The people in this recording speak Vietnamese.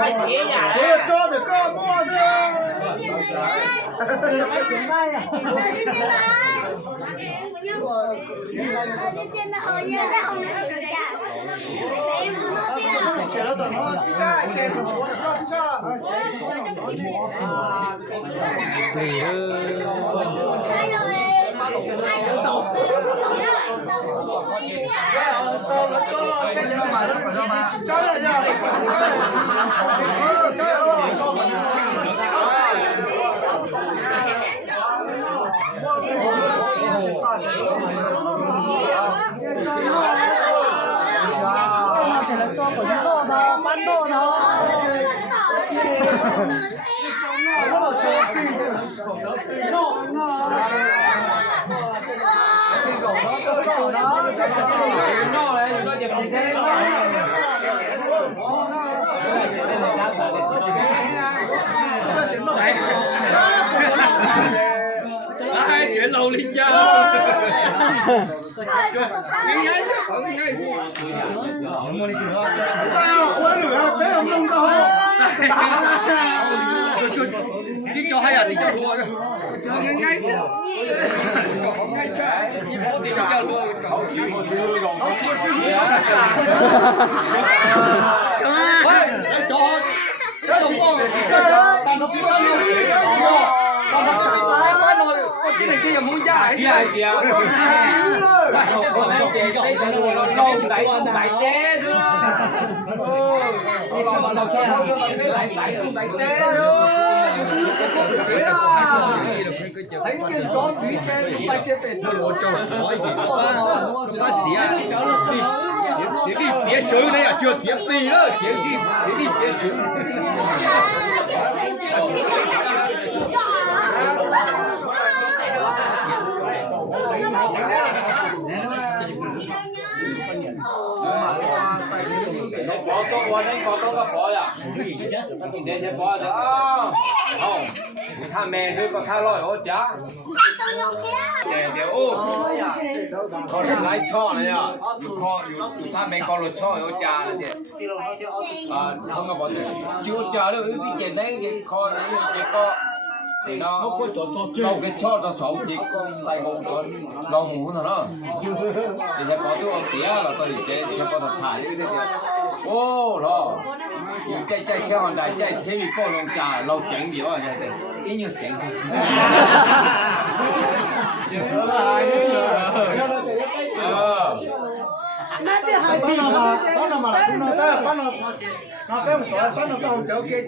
Ai chế nhà cho được cơ mua chứ. Cái chuyện này à. Cho của những đồ đó, bán đồ đó. Chuyện lâu đi chơi. Đi cho hay à, đi cho luôn. Cho ngay. Cho ngay chơi. Đi bỏ thì cho luôn. Không chịu một sự lòng, không chịu sự hiếu. Cho đúng không? Tao nó chưa luôn. Tao nó phải nói có cái này kia muốn giải. Giải kìa. Không đẩy té nữa. Đi vào mà đầu xe không cái lại té nữa. Thấy cái gió thủy trên bay trên bể thuyền trời nói gì đó gì à cái phía dưới này à chưa phía tây nữa cái phía dưới có tôi qua đây có tôi có bỏ à để để bỏ được không tha mẹ thôi có tha lỗi ô chả để ô còn lại cho này à kho tha mẹ con rồi cho ô chả này không có bỏ chưa chả được cái chuyện đấy cái kho đấy cái co thì nó đâu cái cho nó xấu chỉ con tay con đau mũ nữa đó thì sẽ có tôi ông tía là tôi để có thật thải cái đấy ô đó chạy theo hòn đá chạy chế bị co lông trà lâu chén gì đó vậy ý như chén nó là mà nó béo sỏi nó béo chỗ kia